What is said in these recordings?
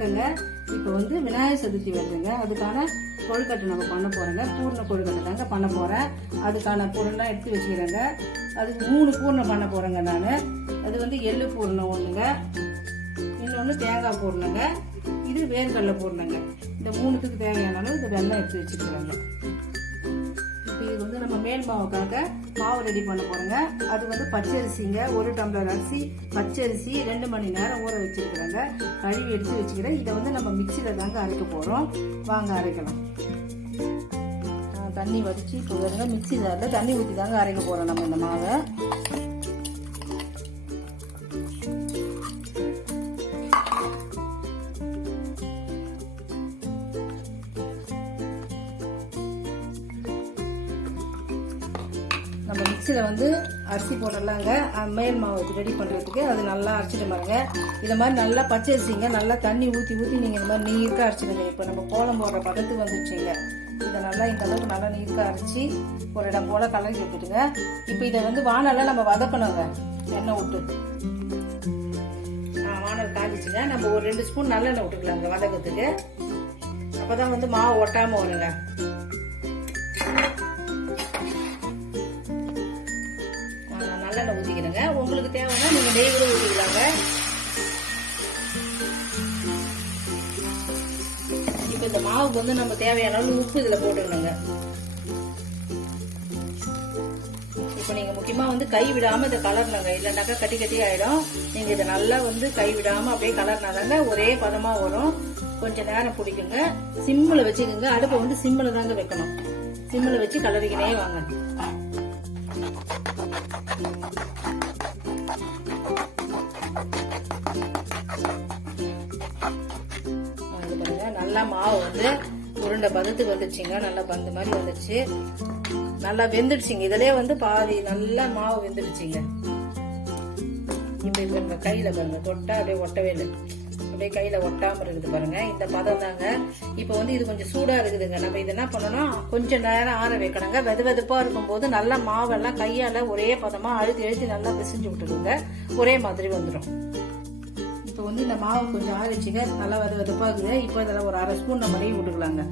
வணக்கங்க. இப்போ வந்து விநாயகர் சதுர்த்தி வருதுங்க. அதுக்கான கொழுக்கட்டை நம்ம பண்ண போறோங்க. பூர்ண கொழுக்கட்டை தாங்க பண்ண போறேன். அதுக்கான பொருள்லாம் எடுத்து வச்சுக்கிறேங்க. அதுக்கு 3 பூர்ணம் பண்ண போறேங்க நான். அது வந்து எள்ளு பூர்ணம் ஒண்ணுங்க, இன்னொன்று தேங்காய் பூர்ணங்க, இது வேர்க்கடலை பூர்ணங்க. இந்த 3த்துக்கு தேவையான அளவு இந்த வெல்லம் எடுத்து வச்சுக்கிறேங்க. இப்போ இது வந்து நம்ம மேல் மாவுக்காக மாவு ரெடி பண்ண போறோங்க. அது வந்து பச்சரிசிங்க, 1 டம்ளர் அரிசி பச்சரிசி 2 மணி நேரம் ஊற வச்சிருக்கிறேங்க. கழுவி எடுத்து வச்சுக்கிறேன். இதை வந்து நம்ம மிக்சியில் தாங்க அரைக்க போறோம். வாங்க அரைக்கலாம். தண்ணி வடிச்சு இப்போ மிக்சி ஜாரில் தண்ணி ஊற்றி தாங்க அரைக்க போறோம் நம்ம இந்த மாவை. நம்ம மிக்சியில் வந்து அரிசி போடலாங்க. மேல் மாவு ரெடி பண்ணுறதுக்கு அது நல்லா அரைச்சிட்டு பாருங்க. இதை மாதிரி நல்லா பச்சரிசிங்க நல்லா தண்ணி ஊற்றி நீங்கள் இந்த மாதிரி நீர்க்காக அரைச்சிடுங்க. இப்போ நம்ம கோலம் போடுற பதத்துக்கு வந்துடுச்சுங்க. இதை நல்லா இந்த அளவுக்கு நல்லா நீர்க்காக அரைச்சி ஒரு இடம் போல் கலக்கி விட்டுட்டுங்க. இப்போ இதை வந்து வானெல்லாம் நம்ம வதக்கணுங்க. எண்ணெய் விட்டு வானல் காஞ்சிச்சுங்க. நம்ம ஒரு 2 ஸ்பூன் நல்லெண்ணெய் விட்டுக்கலாங்க வதக்கிறதுக்கு. அப்போ தான் வந்து மாவு ஒட்டாமல் வருங்க. நல்லெண்ணெய் ஊற்றிக்கிறேங்க. உங்களுக்கு தேவைன்னா நீங்கள் நெய் கூட ஊற்றிக்கலாங்க. இப்போ இந்த மாவுக்கு வந்து நம்ம தேவையான அளவு உப்பு இதில் போட்டுக்கணுங்க. இப்போ நீங்கள் முக்கியமாக வந்து கை விடாமல் இதை கலரணுங்க. இல்லைனாக்கா கட்டி கட்டி ஆகிடும். நீங்கள் இதை நல்லா வந்து கை விடாமல் அப்படியே கலர்னாதாங்க ஒரே பதமாக வரும். கொஞ்சம் நேரம் பிடிக்குங்க. சிம்மில் வச்சுக்கோங்க. அடுப்பை வந்து சிம்மில் தாங்க வைக்கணும். சிம்மில் வச்சு கலரிக்கினே வாங்க. நல்லா மாவு வந்து உருண்டை பதத்துக்கு வந்துடுச்சுங்க. நல்லா பந்து மாதிரி வந்துடுச்சு. நல்லா வெந்துடுச்சுங்க. இதுலயே வந்து பாதி நல்லா மாவு வெந்துடுச்சுங்க. இப்ப பாருங்க கையில பாருங்க தொட்டா அப்படியே ஒட்டவே இல்லை. அப்படியே கையில ஒட்டாம இருக்குது பாருங்க. இந்த பதம் தாங்க. இப்ப வந்து இது கொஞ்சம் சூடா இருக்குதுங்க. நம்ம இது என்ன பண்ணணும், கொஞ்சம் நேரம் ஆற வைக்கணுங்க. வெதுவெதுப்பா இருக்கும் போது நல்லா மாவெல்லாம் கையால ஒரே பதமா அழுத்தி நல்லா பிசைஞ்சு விட்டுருங்க. ஒரே மாதிரி வந்துடும். இப்போ வந்து இந்த மாவு கொஞ்சம் ஆறிச்சுங்க. நல்லா வெதுவெதுப்பாகுது. இப்போ இதில் ஒரு 1/2 ஸ்பூன் நம்ம நெய் விட்டுக்கலாங்க.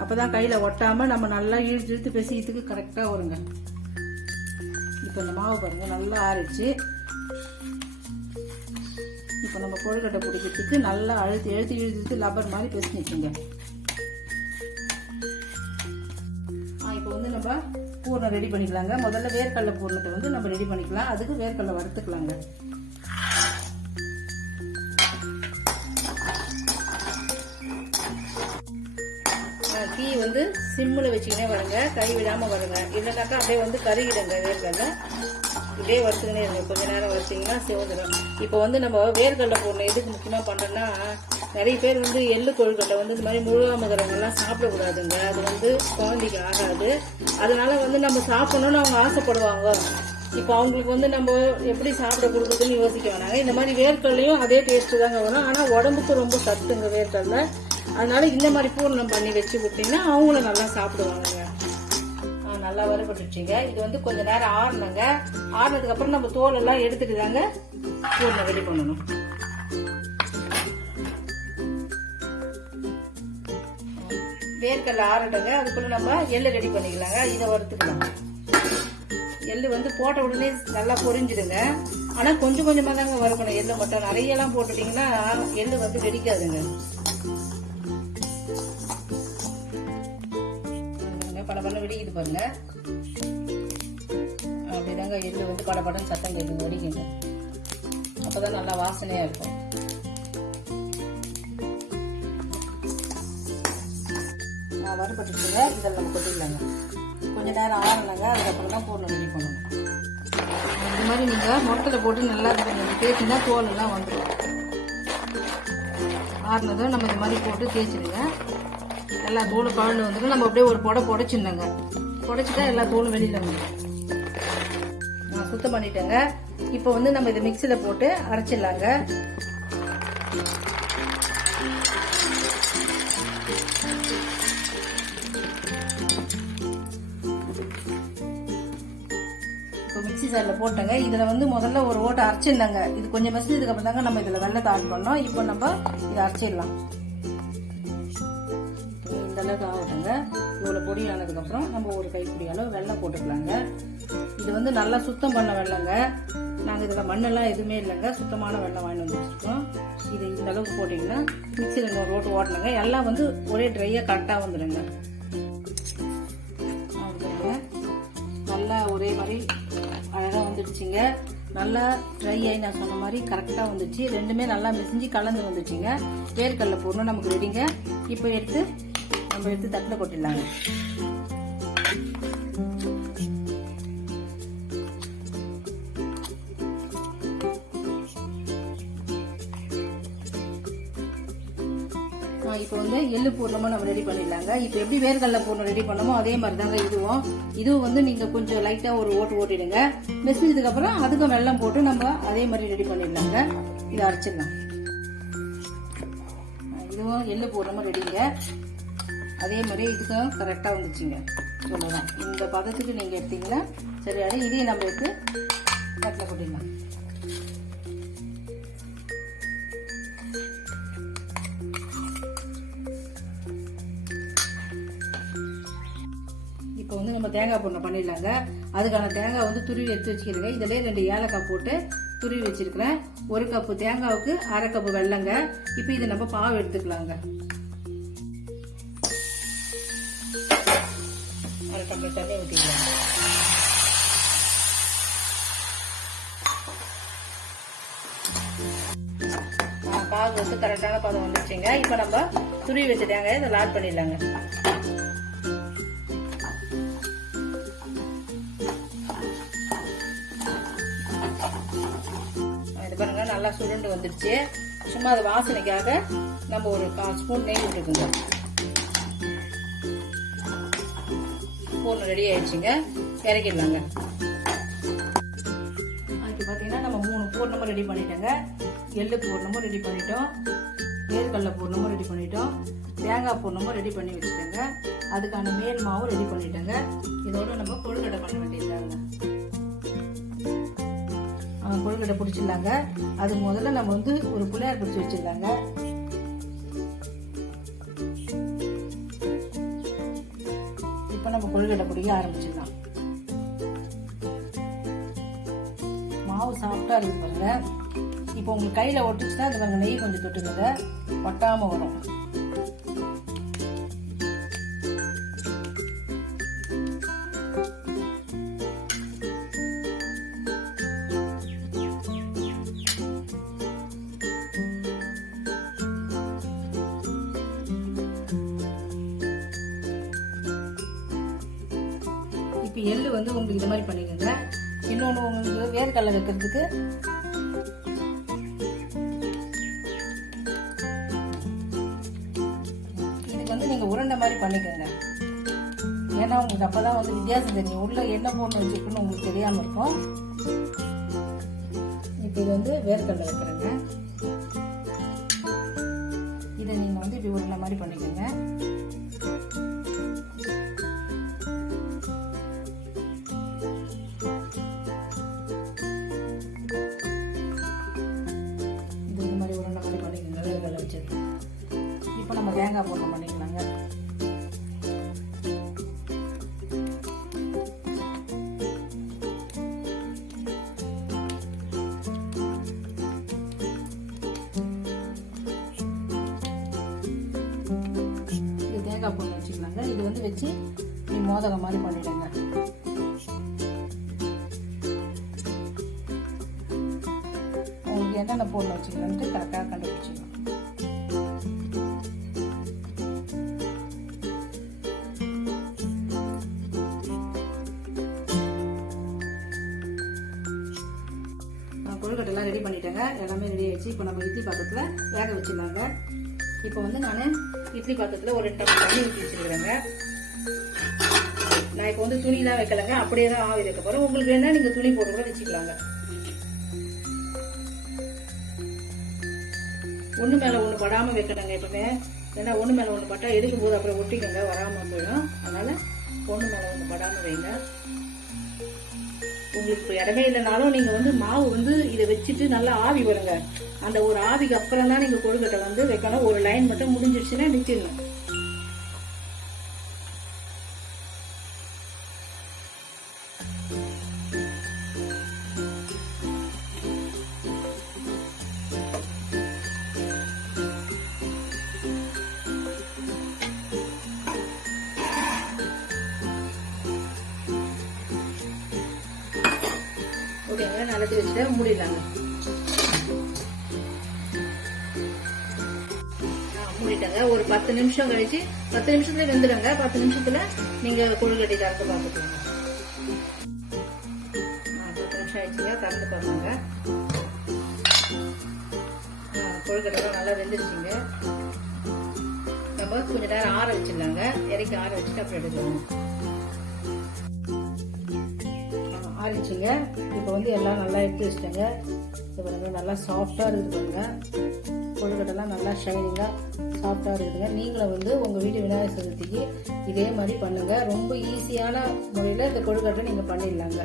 அப்போதான் கையில் ஒட்டாம நம்ம நல்லா இழுத்து பிசையத்துக்கு கரெக்டாக வருங்க. இப்போ இந்த மாவு பாருங்க நல்லா ஆறிச்சு. இப்போ நம்ம கொழுக்கட்டை பிடிக்கிறதுக்கு நல்லா இழுத்து லப்பர் மாதிரி பிசைஞ்சிச்சுங்க. இப்போ வந்து நம்ம பூர்ணம் ரெடி பண்ணிக்கலாங்க. முதல்ல வேர்க்கடலை பூர்ணத்தை வந்து நம்ம ரெடி பண்ணிக்கலாம். அதுக்கு வேர்க்கடலை வறுத்துக்கலாங்க. தீ வந்து சிம்மில் வச்சுக்கினே வருங்க. கை விடாம வருங்க. இல்லைனாக்கா அப்படியே வந்து கருகிடுங்க. வேர்க்கடலை இப்படியே வறுத்துக்கினே இருங்க. கொஞ்ச நேரம் வறுத்தீங்கன்னா சிவந்துடும். இப்போ வந்து நம்ம வேர்க்கடலை போடணும். எதுக்கு முக்கியமாக பண்ணுறோன்னா, நிறைய பேர் வந்து எள்ளு கொழுக்கட்டை வந்து இந்த மாதிரி முழுகாமக்கிறவங்கலாம் சாப்பிடக்கூடாதுங்க. அது வந்து குழந்தைக்கு ஆகாது. அதனால வந்து நம்ம சாப்பிடணும்னு அவங்க ஆசைப்படுவாங்க. இப்போ அவங்களுக்கு வந்து நம்ம எப்படி சாப்பிட கொடுக்குறதுன்னு யோசிக்க வேணாங்க. இந்த மாதிரி வேர்க்கடலையும் அதே டேஸ்ட்டு தாங்க வரும். ஆனால் உடம்புக்கு ரொம்ப சத்துங்க வேர்க்கடலை. அதனால இந்த மாதிரி பூர்ணம் பண்ணி வச்சு கொடுத்தீங்கன்னா அவங்களும் நல்லா சாப்பிடுவாங்க. நல்லா வறுபட்டுச்சுங்க. இது வந்து கொஞ்ச நேரம் ஆறணுங்க. ஆறினதுக்கு அப்புறம் நம்ம தோல் எல்லாம் எடுத்துட்டு தாங்க பூர்ணம் ரெடி பண்ணணும். வேர்க்கடலை ஆறட்டுங்க. அதுக்குள்ள நம்ம எள்ளு ரெடி பண்ணிக்கலாங்க. இதை வறுத்துக்கலாம். எள்ளு வந்து போட்ட உடனே நல்லா பொரிஞ்சிடுங்க. ஆனா கொஞ்சம் கொஞ்சமா தாங்க வறுக்கணும். எள்ளு மட்டும் நிறைய எல்லாம் போட்டுட்டீங்கன்னா எள்ளு வந்து வெடிக்காதுங்க. படப்படம் வெடிக்குது பாருங்க. அப்படிதாங்க எள்ளு வந்து படப்படம் சத்தம் கேட்குது, வெடிக்குங்க. அப்பதான் நல்லா வாசனையா இருக்கும். வறுபட்டுச்சுங்க. இதில் நம்ம கொட்டிடலாங்க. கொஞ்ச நேரம் ஆறணுங்க. அதுக்கப்புறம் தான் பூர்ணம் ரெடி பண்ணணும். இந்த மாதிரி நீங்க மொட்டத்தில் போட்டு நல்லா தேய்ச்சினா தோல் எல்லாம் வந்துடும். ஆறுனதும் நம்ம இந்த மாதிரி போட்டு தேய்ச்சிடுங்க. எல்லா தோலும் கலந்து வந்துடும். நம்ம அப்படியே ஒரு புடைச்சிருந்தோங்க. புடைச்சிட்டா எல்லா தோலும் வெளியில வந்துடும். நான் சுத்தம் பண்ணிட்டேங்க. இப்போ வந்து நம்ம இதை மிக்சியில் போட்டு அரைச்சிடலாங்க. இப்போ இப்போ மிக்ஸி ஜாரில் போட்டேங்க. இதில் வந்து முதல்ல ஒரு ஓட்டை அரைச்சிருந்தாங்க. இது கொஞ்சம் மெசேஜதுக்கு அப்புறம் தாங்க நம்ம இதில் வெள்ளத்தை ஆட் பண்ணோம். இப்போ நம்ம இதை அரைச்சிடலாம். இந்த அளவுக்கு ஆகட்டுங்க. இவ்வளோ பொடி ஆனதுக்கப்புறம் நம்ம ஒரு கைப்பிடி அளவு வெல்லம் போட்டுக்கலாங்க. இது வந்து நல்லா சுத்தம் பண்ண வெல்லங்க. நாங்கள் இதில் மண்ணெல்லாம் எதுவுமே இல்லைங்க, சுத்தமான வெல்லம் வாங்கி வந்து வச்சுருக்கோம். இது இந்த அளவுக்கு போட்டிங்கன்னா மிக்சியில் இன்னொரு ஓட்டு ஓட்டணுங்க. எல்லாம் வந்து ஒரே ட்ரையாக கரெக்டாக வந்துடுங்க. நல்லா ஒரே மாதிரி அழகாக வந்துடுச்சுங்க. நல்லா ட்ரை ஆகி நான் சொன்ன மாதிரி கரெக்டாக வந்துச்சு. ரெண்டுமே நல்லா மெசிஞ்சு கலந்து வந்துச்சுங்க. வேர்க்கடலை போடணும் நமக்கு ரெடிங்க. இப்போ நம்ம எடுத்து தட்டில் கொட்டிடலாங்க. இப்போ வந்து எள்ளு பூர்ணமும் நம்ம ரெடி பண்ணிடலாங்க. இப்போ எப்படி வேர்க்கடலை பூர்ணம் ரெடி பண்ணமோ அதே மாதிரி தாங்க இதுவும் வந்து நீங்க கொஞ்சம் லைட்டா ஒரு ஓட்டிடுங்க. மெசிஞ்சதுக்கு அப்புறம் அதுக்கும் வெல்லம் போட்டு நம்ம அதே மாதிரி ரெடி பண்ணிடலாங்க. இதை அரைச்சிடலாம். இதுவும் எள்ளு பூர்ணமும் ரெடிங்க. அதே மாதிரி இதுக்கும் கரெக்டா வந்துச்சுங்க. சொல்லலாம் இந்த பதத்துக்கு நீங்க எடுத்தீங்கன்னா சரியான. இதையும் நம்ம எடுத்து தட்டில் கொட்டிடலாம். இப்போ வந்து நம்ம தேங்காய் பூர்ணம் பண்ணிடலாங்க. அதுக்கான தேங்காய் வந்து துருவி எடுத்து வச்சுக்கிறேங்க. இதிலே 2 ஏலக்காய் போட்டு துருவி வச்சிருக்கிறேன். 1 கப்பு தேங்காவுக்கு 1/2 கப்பு வெல்லங்க. இப்போ இது நம்ம பாவு எடுத்துக்கலாங்க. 1/2 டம்ளர் தண்ணி ஊற்றிக்கலாம். பாவு வந்து கரெக்டான பதம் வந்துச்சுங்க. இப்போ நம்ம துருவி வச்ச தேங்காயை இதில் ஆட் பண்ணிடலாங்க. பாருங்க நல்லா சுருண்டு வந்துடுச்சு. சும்மா அது வாசனைக்காக நம்ம ஒரு 1/4 ஸ்பூன் நெய் விட்டுக்குங்க. பூர்ணம் ரெடி ஆயிடுச்சுங்க. இறக்கிடலாங்க. அதுக்கு பார்த்தீங்கன்னா நம்ம 3 பூர்ணமும் ரெடி பண்ணிட்டோங்க. எள்ளு பூர்ணமும் ரெடி பண்ணிட்டோம். வேர்க்கடலை பூர்ணமும் ரெடி பண்ணிட்டோம். தேங்காய் பூர்ணமும் ரெடி பண்ணி வச்சுட்டோங்க. அதுக்கான மேல் மாவும் ரெடி பண்ணிட்டோங்க. இதோட நம்ம கொழுக்கட்டை பண்ண வேண்டியதாங்க. கொழுக்கட்டை பிடிச்சிடலாங்க. அது முதல்ல நம்ம வந்து ஒரு புளியார் பிடிச்சி வச்சிடலாங்க. இப்ப நம்ம கொழுக்கட்டை பிடிக்க ஆரம்பிச்சிடலாம். மாவு சாப்பிட்டா இருக்கு பாருங்க. இப்போ உங்களுக்கு கையில ஒட்டுச்சுன்னா அது பாருங்க, நெய் கொஞ்சம் தொட்டுக்கங்க, ஒட்டாம வரும். இப்போ எள்ளு வந்து உங்களுக்கு இது மாதிரி பண்ணிக்கோங்க. இன்னொன்று உங்களுக்கு வேர்க்கடலை வைக்கிறதுக்கு இதுக்கு வந்து நீங்கள் உருண்டை மாதிரி பண்ணிக்கோங்க. ஏன்னா உங்களுக்கு அப்போ தான் வந்து வித்தியாசம் தெரியும். உள்ள என்ன போட்டு வச்சுருக்குன்னு உங்களுக்கு தெரியாமல் இருக்கும். இப்போ இது வந்து வேர்க்கடலை வைக்கிறேங்க. இதை நீங்கள் வந்து இப்படி உருண்டை மாதிரி பண்ணிக்கோங்க. இப்போ நம்ம தேங்காய் பூர்ணம் பண்ணிக்கலாங்க. இது தேங்காய் பூர்ணம் வச்சுக்கலாங்க. இது வந்து வச்சு நீ மோதகம் மாதிரி பண்ணிடுங்க. உங்களுக்கு என்னென்ன பூர்ணம் வச்சுக்கலான்ட்டு கரெக்டாக கண்டுபிடிச்சிக்கலாம். கொழுக்கட்டை எல்லாம் ரெடி பண்ணிட்டேங்க. எல்லாமே ரெடி ஆயிடுச்சு. இப்போ நம்ம இட்லி பாத்திரத்தில் வேக வச்சிடலாங்க. இப்போ வந்து நான் இட்லி பாத்திரத்தில் ஒரு 2 டம்ளர் தண்ணி ஊற்றி வச்சிருக்கிறேங்க. நான் இப்போ வந்து துணி தான் வைக்கலங்க, அப்படியே தான் ஆவி வைக்க போகிறேன். உங்களுக்கு வேணா நீங்கள் துணி போட்டு கூட வச்சுக்கலாங்க. ஒன்று மேலே ஒன்று படாமல் வைக்கணுங்க எப்பவுமே. ஏன்னா ஒன்று மேலே ஒன்று பட்டா எடுக்கும் போது அப்புறம் ஒட்டிக்கோங்க, வராமல் போயிடும். அதனால ஒன்று மேலே ஒன்று படாமல் வைங்க. உங்களுக்கு உங்களுக்கு இடமே இல்லைனாலும் நீங்கள் வந்து மாவு வந்து இதை வச்சுட்டு நல்லா ஆவி வருங்க. அந்த ஒரு ஆவிக்கு அப்புறம் தான் நீங்கள் கொழுக்கட்டை வந்து வைக்கணும். ஒரு லைன் மட்டும் முடிஞ்சிடுச்சுன்னா நிறுத்திடணும். ஓகேங்க, நடத்தி வச்சுட்டு மூடிடலாங்க. மூடிட்டாங்க. ஒரு 10 நிமிஷம் கழிச்சு 10 நிமிஷத்துல வெந்துடுங்க. 10 நிமிஷத்துல நீங்க கொழுக்கட்டை திறந்து பார்த்துக்கோங்க. 10 நிமிஷம் ஆயிடுச்சுங்க, திறந்து பார்ப்பாங்க. கொழுக்கட்டை நல்லா வெந்துருச்சுங்க. நம்ம கொஞ்ச நேரம் ஆற வச்சிடலாங்க. இறக்கி ஆற வச்சுட்டு அப்புறம் எடுக்கணும். ஆறிச்சுங்க. இப்போ வந்து எல்லாம் நல்லா எடுத்து வச்சுட்டேங்க. இப்போ நல்லா சாஃப்டாக இருக்குதுங்க. கொழுக்கட்டைலாம் நல்லா ஷைனிங்காக சாஃப்டாக இருக்குதுங்க. நீங்களும் வந்து உங்கள் வீட்டு விநாயகர் சதுர்த்திக்கு இதே மாதிரி பண்ணுங்கள். ரொம்ப ஈஸியான முறையில் இந்த கொழுக்கட்டை நீங்கள் பண்ணிடலாங்க.